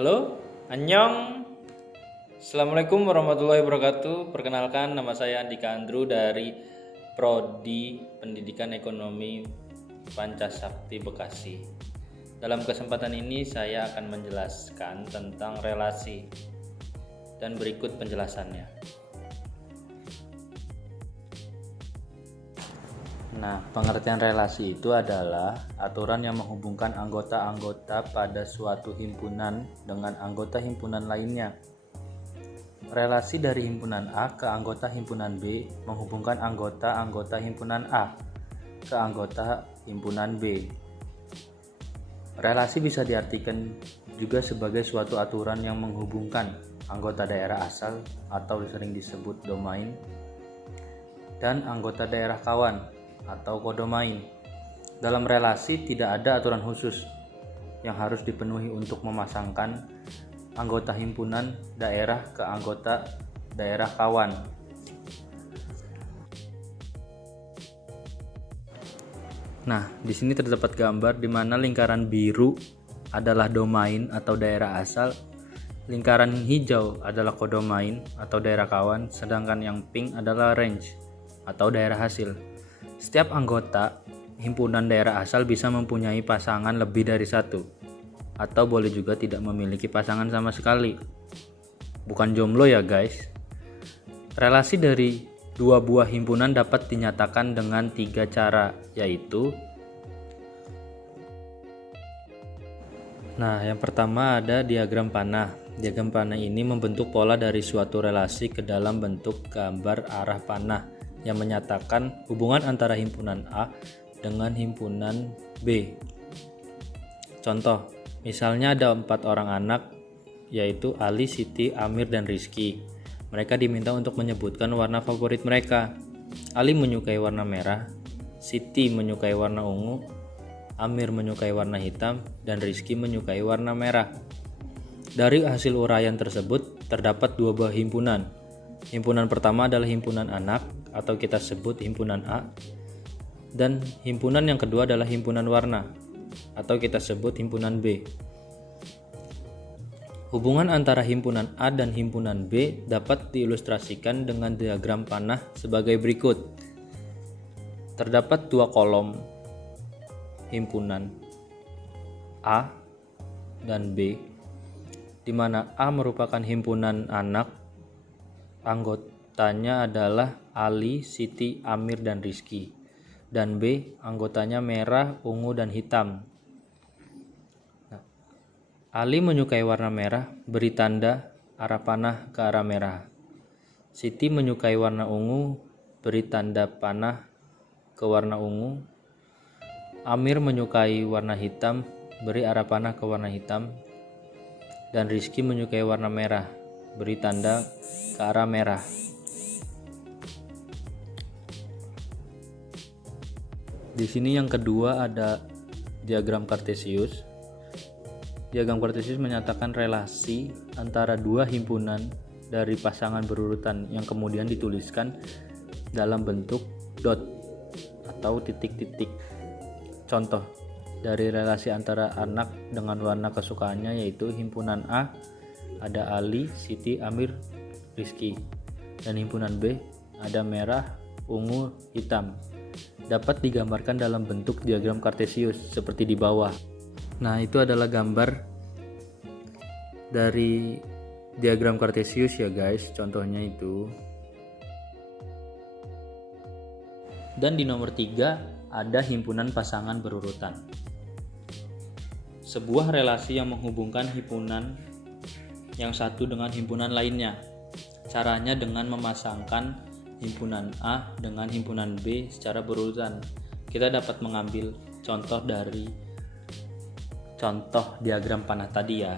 Halo, annyeong. Assalamualaikum warahmatullahi wabarakatuh. Perkenalkan, nama saya Andika Andrew dari Prodi Pendidikan Ekonomi Pancasakti Bekasi. Dalam kesempatan ini saya akan menjelaskan tentang relasi dan berikut penjelasannya. Nah, pengertian relasi itu adalah aturan yang menghubungkan anggota-anggota pada suatu himpunan dengan anggota himpunan lainnya. Relasi dari himpunan A ke anggota himpunan B menghubungkan anggota-anggota himpunan A ke anggota himpunan B. Relasi bisa diartikan juga sebagai suatu aturan yang menghubungkan anggota daerah asal atau sering disebut domain dan anggota daerah kawan atau kodomain. Dalam relasi tidak ada aturan khusus yang harus dipenuhi untuk memasangkan anggota himpunan daerah ke anggota daerah kawan. Nah, di sini terdapat gambar di mana lingkaran biru adalah domain atau daerah asal, lingkaran hijau adalah kodomain atau daerah kawan, sedangkan yang pink adalah range atau daerah hasil. Setiap anggota himpunan daerah asal bisa mempunyai pasangan lebih dari satu, atau boleh juga tidak memiliki pasangan sama sekali. Bukan jomblo ya guys. Relasi dari dua buah himpunan dapat dinyatakan dengan 3 cara, yaitu yang pertama ada diagram panah. Diagram panah ini membentuk pola dari suatu relasi ke dalam bentuk gambar arah panah yang menyatakan hubungan antara himpunan A dengan himpunan B. Contoh, misalnya ada 4 orang anak, yaitu Ali, Siti, Amir, dan Rizky. Mereka diminta untuk menyebutkan warna favorit mereka. Ali menyukai warna merah, Siti menyukai warna ungu, Amir menyukai warna hitam, dan Rizky menyukai warna merah. Dari hasil uraian tersebut terdapat 2 buah himpunan. Himpunan pertama adalah himpunan anak atau kita sebut himpunan A, dan himpunan yang kedua adalah himpunan warna atau kita sebut himpunan B. Hubungan antara himpunan A dan himpunan B dapat diilustrasikan dengan diagram panah sebagai berikut. Terdapat 2 kolom himpunan A dan B, di mana A merupakan himpunan anak, anggotanya adalah Ali, Siti, Amir, dan Rizky. Dan B, anggotanya merah, ungu, dan hitam. Ali menyukai warna merah, beri tanda arah panah ke arah merah. Siti menyukai warna ungu, beri tanda panah ke warna ungu. Amir menyukai warna hitam, beri arah panah ke warna hitam. Dan Rizky menyukai warna merah, beri tanda ke arah merah. Di sini yang kedua ada diagram Kartesius. Diagram Kartesius menyatakan relasi antara 2 himpunan dari pasangan berurutan yang kemudian dituliskan dalam bentuk dot atau titik-titik. Contoh dari relasi antara anak dengan warna kesukaannya, yaitu himpunan A ada Ali, Siti, Amir, Rizky, dan himpunan B ada merah, ungu, hitam. Dapat digambarkan dalam bentuk diagram Kartesius seperti di bawah. Nah, itu adalah gambar dari diagram Kartesius ya guys, contohnya itu. Dan di nomor 3 ada himpunan pasangan berurutan. Sebuah relasi yang menghubungkan himpunan yang satu dengan himpunan lainnya. Caranya dengan memasangkan himpunan A dengan himpunan B secara berurutan. Kita dapat mengambil contoh dari contoh diagram panah tadi ya.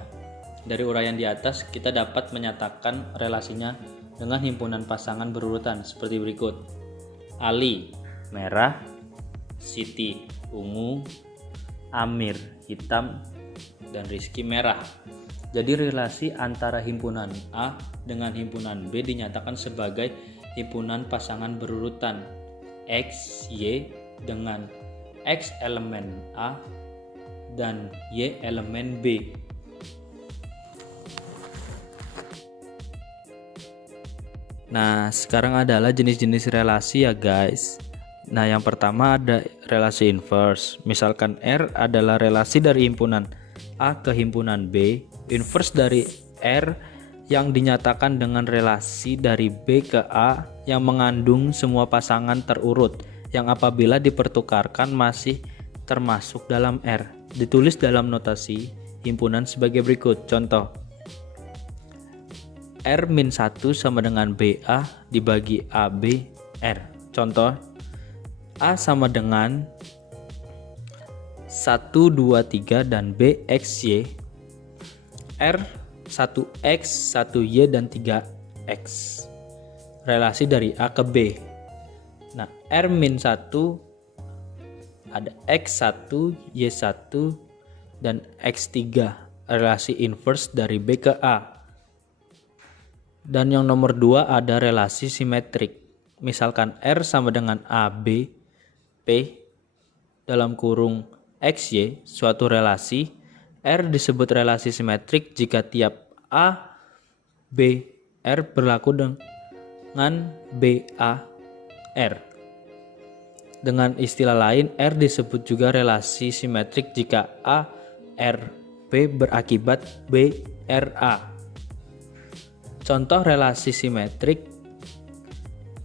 Dari uraian di atas kita dapat menyatakan relasinya dengan himpunan pasangan berurutan seperti berikut. Ali merah, Siti ungu, Amir hitam, dan Rizky merah. Jadi relasi antara himpunan A dengan himpunan B dinyatakan sebagai himpunan pasangan berurutan X, Y dengan X elemen A dan Y elemen B. Nah, sekarang adalah jenis-jenis relasi ya guys. Nah, yang pertama ada relasi inverse. Misalkan R adalah relasi dari himpunan A ke himpunan B. Inverse dari R yang dinyatakan dengan relasi dari B ke A yang mengandung semua pasangan terurut yang apabila dipertukarkan masih termasuk dalam R. Ditulis dalam notasi himpunan sebagai berikut. Contoh, R-1 sama dengan BA dibagi AB R. Contoh, A sama dengan 1, 2, 3 dan B XY. R 1X, 1Y dan 3X. Relasi dari A ke B. Nah, R-1 ada X1, Y1 dan X3. Relasi inverse dari B ke A. Dan yang nomor 2 ada relasi simetrik. Misalkan R sama dengan AB, P dalam kurung XY, suatu relasi. R disebut relasi simetrik jika tiap A, B, R berlaku dengan BA, R. Dengan istilah lain, R disebut juga relasi simetrik jika A, R, B berakibat B, R, A. Contoh relasi simetrik,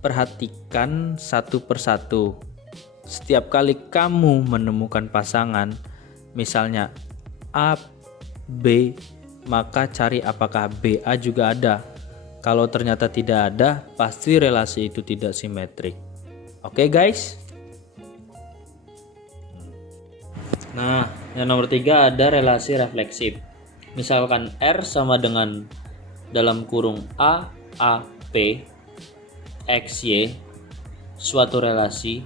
perhatikan satu persatu. Setiap kali kamu menemukan pasangan, misalnya A, B, maka cari apakah BA juga ada. Kalau ternyata tidak ada, pasti relasi itu tidak simetrik. Oke guys? Nah, yang nomor 3 ada relasi refleksif. Misalkan R sama dengan dalam kurung A, P, X, Y, suatu relasi.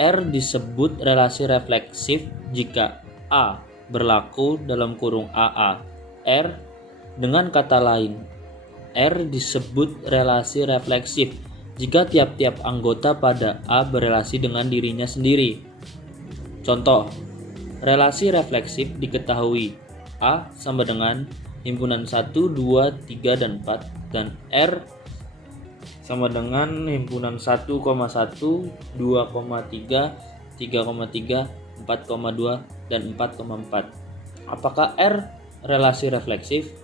R disebut relasi refleksif jika A berlaku dalam kurung AA. R, dengan kata lain, R disebut relasi refleksif jika tiap-tiap anggota pada A berelasi dengan dirinya sendiri. Contoh, relasi refleksif diketahui A sama dengan himpunan 1, 2, 3, dan 4 dan R sama dengan himpunan 1,1, 2,3, 3,3, 4,2, dan 4,4. Apakah R relasi refleksif?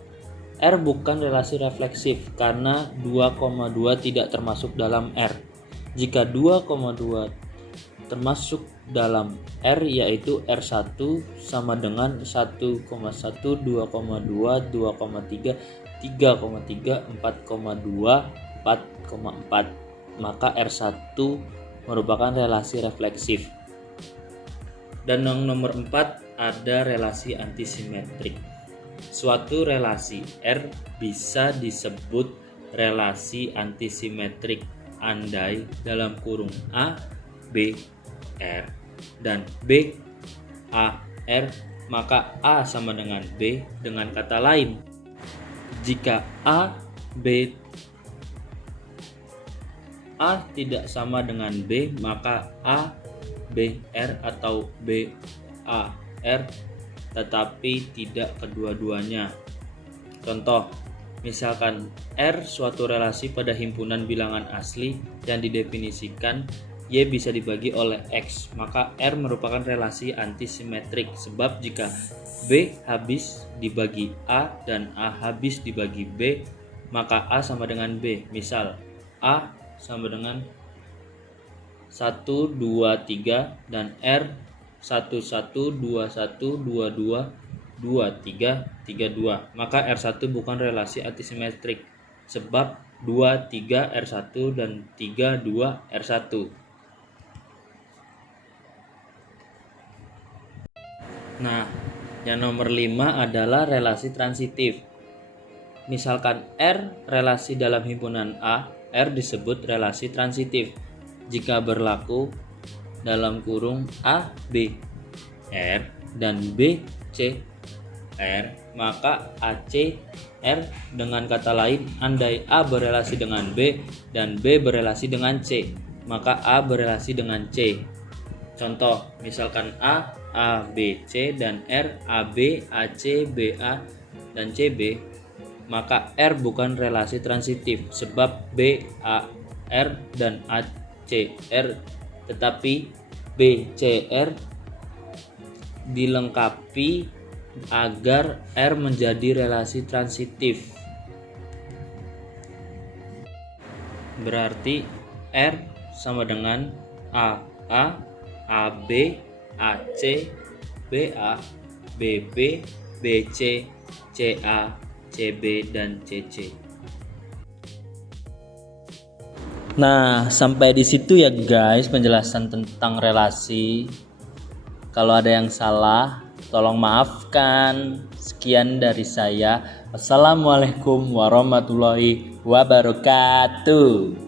R bukan relasi refleksif karena 2,2 tidak termasuk dalam R. Jika 2,2 termasuk dalam R yaitu R1 sama dengan 1,1, 2,2, 2,3, 3,3, 4,2, 4,4. Maka R1 merupakan relasi refleksif. Dan yang nomor 4 ada relasi antisimetrik. Suatu relasi R bisa disebut relasi antisimetrik andai dalam kurung A, B, R dan B, A, R, maka A sama dengan B. Dengan kata lain, jika A tidak sama dengan B, maka A, B, R atau B, A, R, tetapi tidak kedua-duanya. Contoh, misalkan R suatu relasi pada himpunan bilangan asli yang didefinisikan Y bisa dibagi oleh X, maka R merupakan relasi antisimetrik sebab jika B habis dibagi A dan A habis dibagi B, maka A sama dengan B. Misal, A sama dengan 1, 2, 3 dan R 1, 1, 2, 1, 2, 2, 2, 3, 3, 2. Maka R1 bukan relasi antisimetrik sebab 2, 3, R1 dan 3, 2, R1. Nah, yang nomor 5 adalah relasi transitif. Misalkan R relasi dalam himpunan A, R disebut relasi transitif jika berlaku dalam kurung A, B, R dan B, C, R, maka AC, R. Dengan kata lain, andai A berelasi dengan B dan B berelasi dengan C, maka A berelasi dengan C. Contoh, misalkan A, B, C dan R, AB, AC, BA dan CB. maka R bukan relasi transitif sebab B, A, R dan A, C, R, tetapi B, C, R dilengkapi agar R menjadi relasi transitif. Berarti R sama dengan A, AB, AC, BA, BB, BC, CA, CB, dan CC. Nah, sampai di situ ya guys penjelasan tentang relasi. Kalau ada yang salah, tolong maafkan. Sekian dari saya. Wassalamualaikum warahmatullahi wabarakatuh.